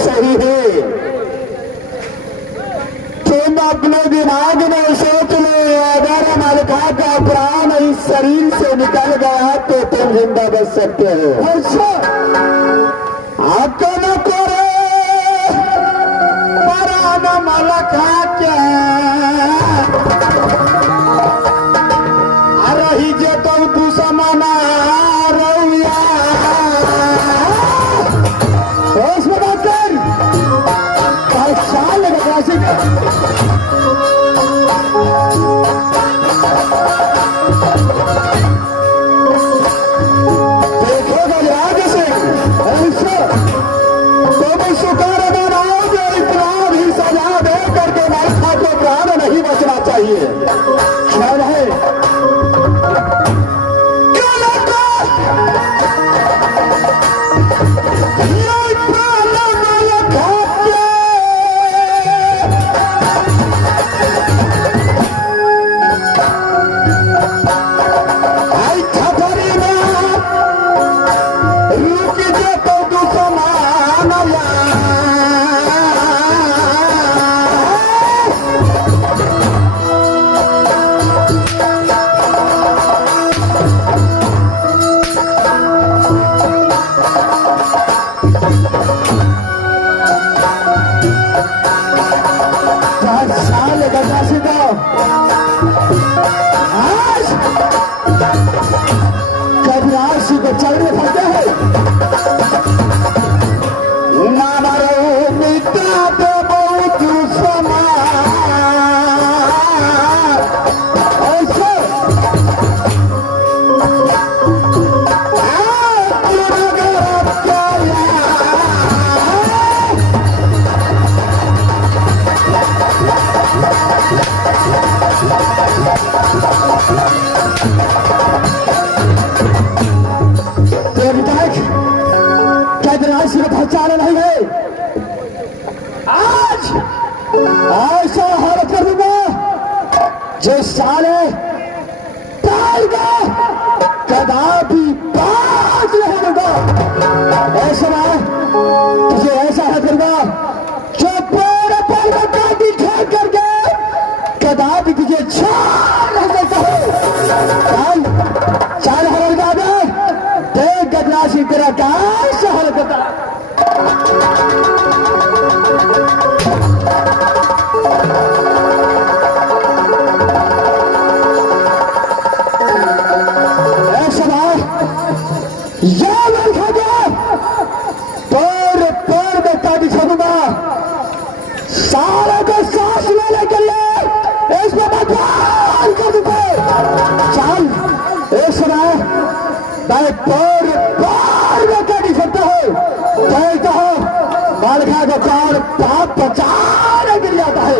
सही है। तुम अपने दिमाग में सोच लो, अगर मलका का प्राण इस शरीर से निकल गया तो तुम जिंदा बच सकते हो। अच्छा, आपको न करे प्राण मलका क्या रही जे तुम दुश्मना रउया होश में बात कर। साल लगा देखो गजराज सिंह, ऐसा तुम शुक्र मनाओगे, इतना भी सजा दे करके मलका को प्राण नहीं बचना चाहिए। ख्याल है चलने पड़ते हैं ना मरो मिटा तो बहुत समान ऐसे पहचान नहीं है। आज ऐसा हालत कर दूंगा जो साले टाइगा कदापि बाज नहीं दूंगा। ऐसा ना तुझे ऐसा है करूंगा जो पूरे पल में काटी खेल करके कदापि तुझे छाड़ नहीं सकता हूं। चाल हमारे दादा देख गजराज तेरा कैसा हालत करता है। सारे को सांस लेने के लिए इसमें बदलाव कर दूंगा। चल इस समय मैं बार में कह नहीं सकता हूँ, कहता हूँ मलका का प्राण पाप बचाने गिर जाता है।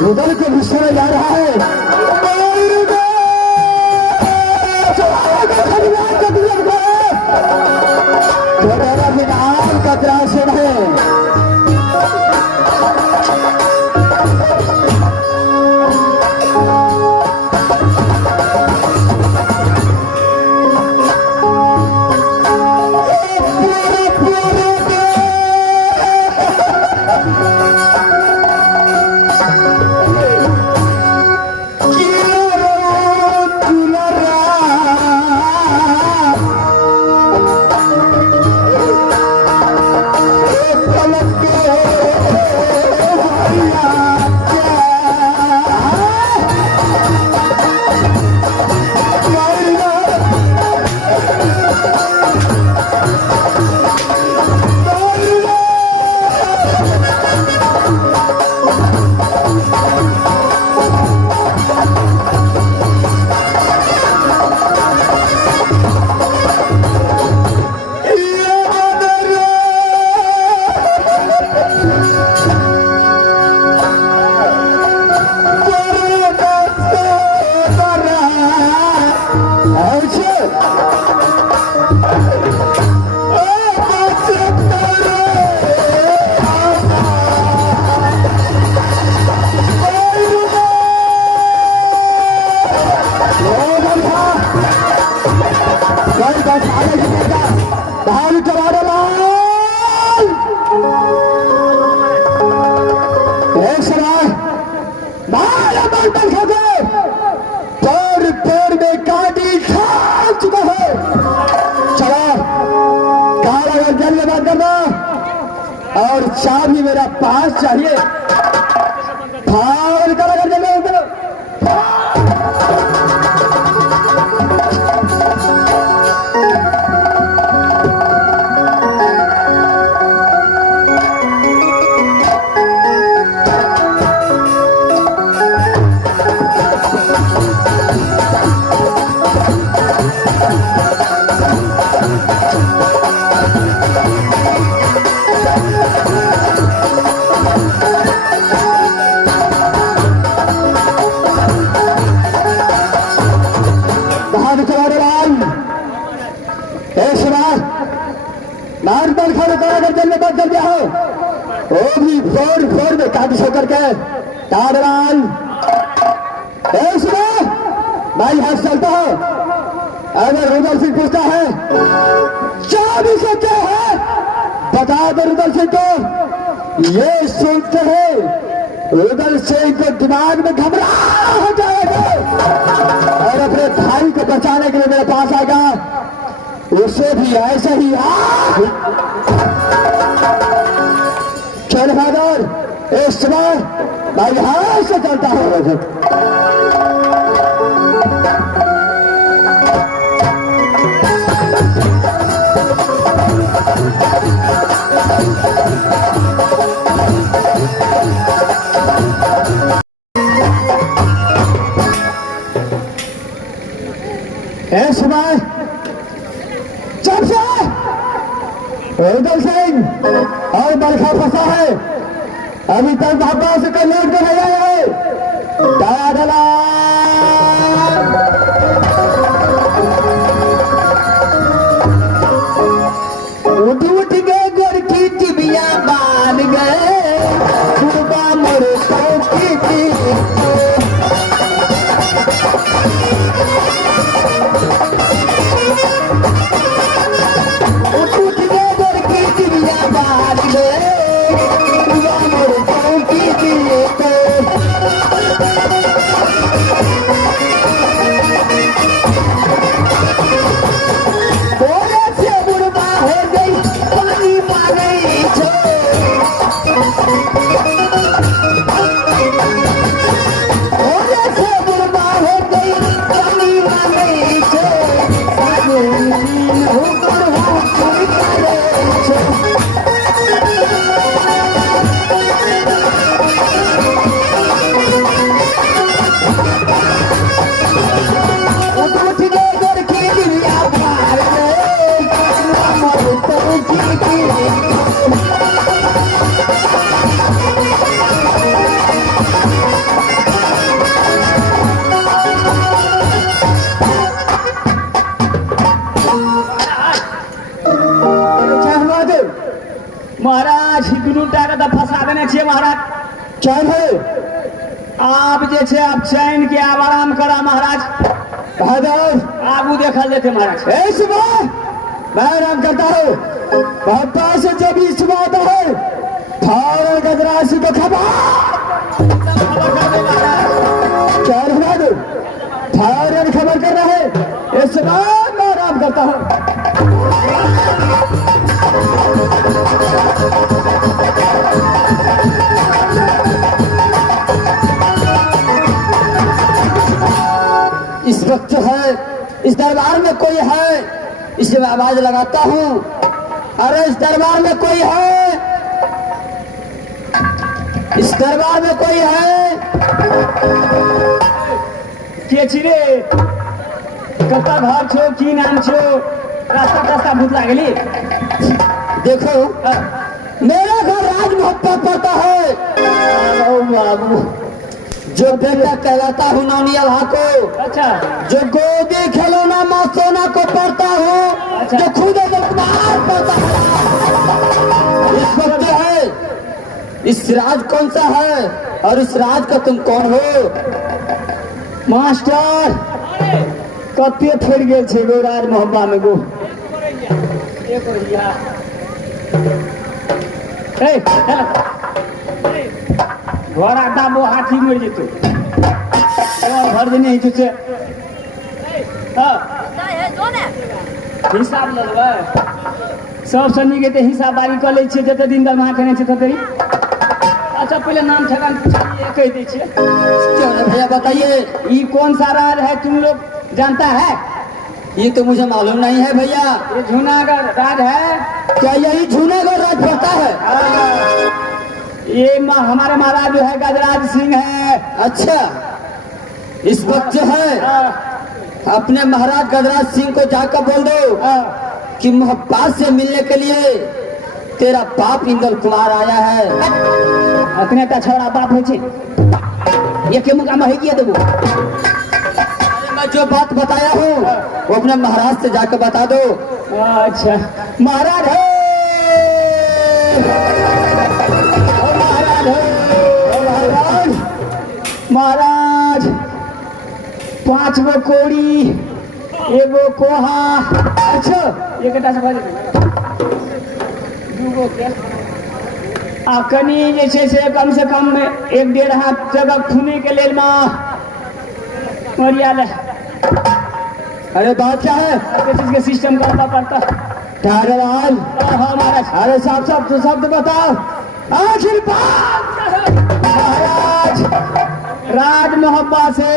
रुदल के विषय में जा रहा है। और चाबी मेरा पास चाहिए। फाड़ कर अगर जगह कर दिया हो वो भी फोर में काबिज होकर के ताड़वान भाई हाथ चलता हो। अगर रुदल सिंह पूछता है चाबी से क्या है बता दो रुदल सिंह को। ये सुनते हैं रुदल सिंह को दिमाग में घबराहट हो जाएगा और अपने भाई को बचाने के लिए मेरे पास आएगा। उसे भी ऐसे ही चल फादर इस समय भाई हाथ से चलता है। इस समय जब से रुदल सिंह और बरखा फंसा है अभी तक भापा से कोई लौट कर नहीं आया है। डाला उठ गए गोर की टिबिया बाल गए गुरबा मोरे महाराज फंसा देने छे महाराज। चैन है आप जैसे आप चैन के आप आराम करा महाराज। आगू देखा लेते महाराज। ऐसे मैं आराम करता हूँ पापा से जब इस बात है फार गजरासी को खबर चैन बना दो फार खबर कर रहा है। इस बात मैं आराम करता हूँ। इस वक्त है इस दरबार में कोई है इसलिए मैं आवाज लगाता हूँ। अरे इस दरबार में कोई है इस दरबार में कोई है के चिरे कत्ता घर छो की नाम छो रास्ता रास्ता भूत लागली। देखो मेरा घर राज मोहब्बत पड़ता है। बाबू जो बेटा कहलाता हूँ नौनी अल्लाह को, अच्छा जो गोदी खिलौना माँ सोना को पढ़ता हूँ, अच्छा। जो खुद जलकुमार पढ़ता हूँ। इस वक्त जो है इस राज कौन सा है और इस राज का तुम कौन हो? मास्टर कते फिर गए छे गो राज मोहब्बा में गो एक रुपया ए चल घोड़ा दाबो हाथी मर जेतो और भर दिन ही तुझे हां हिसाब ल लेबै सब सनी के ते हिसाब बारी कर ले छियै जते दिन दरमाहा केने छै ततरी। अच्छा पहले नाम ठकान पूछिए कह दे छियै। क्यों ना भैया बताइए, ये कौन सा राज है तुम लोग जानता है? ये तो मुझे मालूम नहीं है भैया। ये जूनागढ़ राज है। क्या यही जूनागढ़ राज पड़ता है? ये हमारे महाराज जो है गजराज सिंह है। अच्छा, इस वक्त जो है अपने महाराज गजराज सिंह को जाकर बोल दो कि मोहब्बत से मिलने के लिए तेरा बाप इंदल कुमार आया है। अपने ता छोड़ा बाप हो छे ये के मुका में किया देबो। मैं जो बात बताया हूँ वो अपने महाराज से जाकर बता दो। अच्छा महाराज है महाराज 5 गो कोड़ी एगो कोहा। अच्छा ये कटा से बाजे दूगो के आ कनी जे छै से कम से कम 1.5 हाथ जगह खुने के लेल मां मरिया ले। अरे बात क्या है? चीज के सिस्टम करना पड़ता। ठाकुरलाल हाँ महाराज। अरे साहब साहब तो शब्द बताओ। आखिर बात महाराज राज मोहब्बत से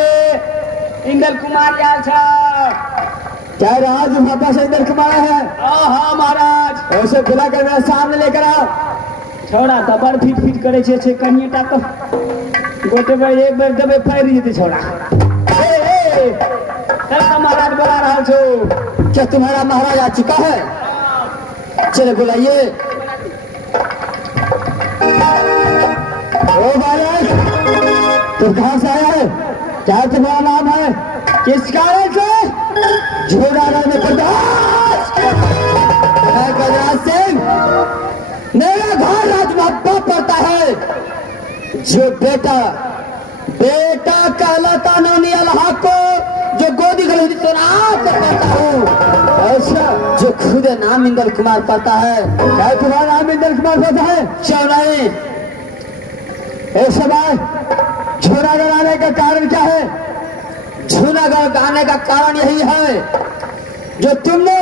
इंदल कुमार यार था। क्या राज मोहब्बत से इंदल कुमार है? हाँ महाराज। उसे बुला कर मेरे सामने लेकर आओ। छोड़ा तो बड़ फिट फिट करे छे कनिए टा को गोटे बार एक बार दबे फाड़ जेते छोड़ा। चल महाराज बुला रहा छो। क्या तुम्हारा महाराज आ चुका है? चले बुलाइए। ओ महाराज तुम कहाँ से आया है? क्या तुम्हारा नाम है? किस कारण से झूठागढ़ में गजराज सिंह मेरा घर राजमहब्बा पड़ता है। जो बेटा बेटा कहलाता नौनी अल्लाह को, जो गोदी गलती तो नाम पढ़ता हूँ। अच्छा जो खुद नाम इंदल कुमार पढ़ता है। क्या तुम्हारा नाम इंदल कुमार पढ़ता है? क्यों नहीं? इस समय जूनागढ़ आने का कारण क्या है? जूनागढ़ आने का कारण यही है जो तुमने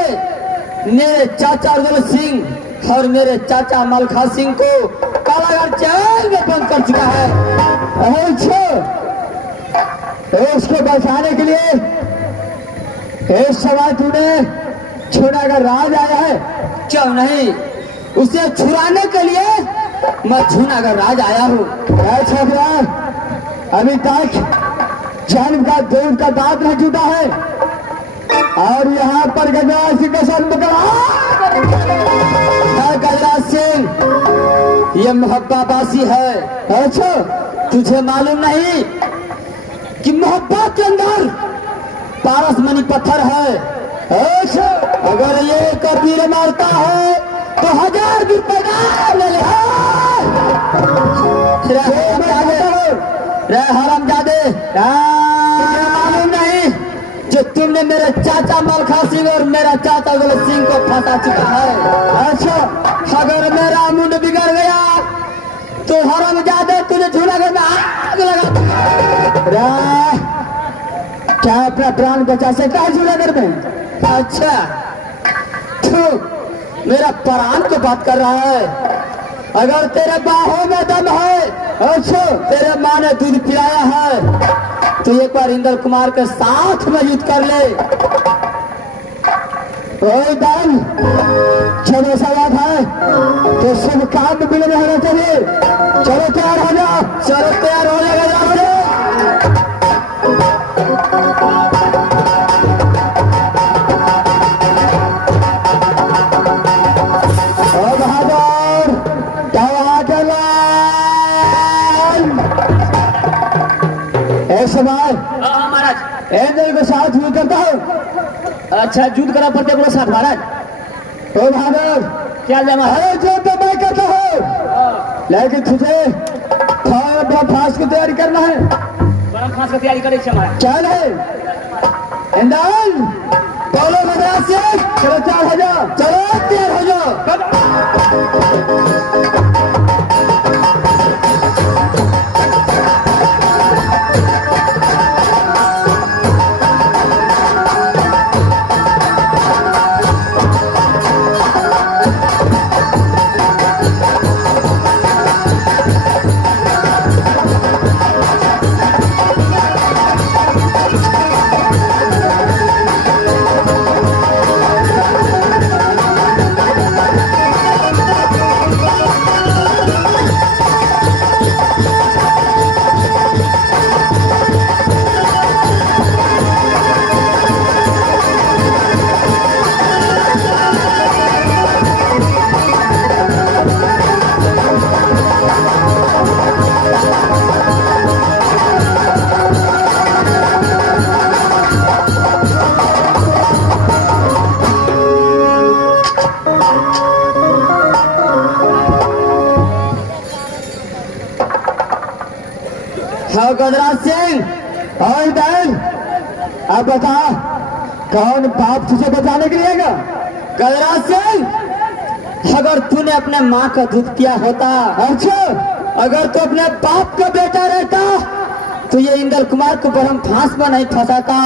मेरे चाचा अरदल सिंह और मेरे चाचा मलखा सिंह को कालागढ़ जेल में बंद कर चुका है। अच्छा उसको बचाने के लिए इस समय तूने जूनागढ़ राज आया है? क्यों नहीं? उसे छुड़ाने के लिए मैं जूनागढ़ राज आया हूँ। छोकरा अभी तक जन्म का दूध का दांत नहीं टूटा है और यहाँ पर गजराज सिंह के साथ गजराज सिंह ये मोहब्बाबासी है। अच्छा तुझे मालूम नहीं कि मोहब्बत के अंदर पारसमणि पत्थर है। अच्छा अगर ये कबीर मारता है तो 1000 भी पैदा ले ले। हरामजादे मालूम नहीं जो तुमने मेरे चाचा मलखा सिंह और मेरा चाचा गुल सिंह को फंसा चुका है। अच्छा अगर मेरा मुंड बिगड़ गया तो हरामजादे तुझे जूनागढ़ में आग लगा। क्या अपना प्राण बचा सकता है जूनागढ़ में? अच्छा मेरा प्राण को बात कर रहा है। अगर तेरे बाहों में दम है, अच्छा तेरे माँ ने दूध पिलाया है तो एक बार इंदल कुमार के साथ में युद्ध कर ले। दम चलो सवाल है तो शुभ काम में विलंब होना चाहिए। चलो तैयार हो जाओ। चलो तैयार हो जाएगा। इंद्र के साथ युद्ध करता हूँ। अच्छा युद्ध करा पड़ते बोलो साथ महाराज। ओ महाराज, क्या जमा है? अरे जो तो मैं करता हूँ, लेकिन तुझे थोड़ा फांस की तैयारी करना है। बड़ा फांस की तैयारी करे छे महाराज। चल है इंद्र, बोलो मद्रास से, चलो 4000, चलो तैयार हो जाओ। हाँ गजराज सिंह और बहन, अब बता कौन बाप तुझे बचाने के लिए आएगा? गजराज सिंह, अगर तूने अपने माँ का दूध पिया होता, अच्छा, अगर तू अपने बाप का बेटा रहता, तो ये इंद्र कुमार को बरम फांस में नहीं फंसाता।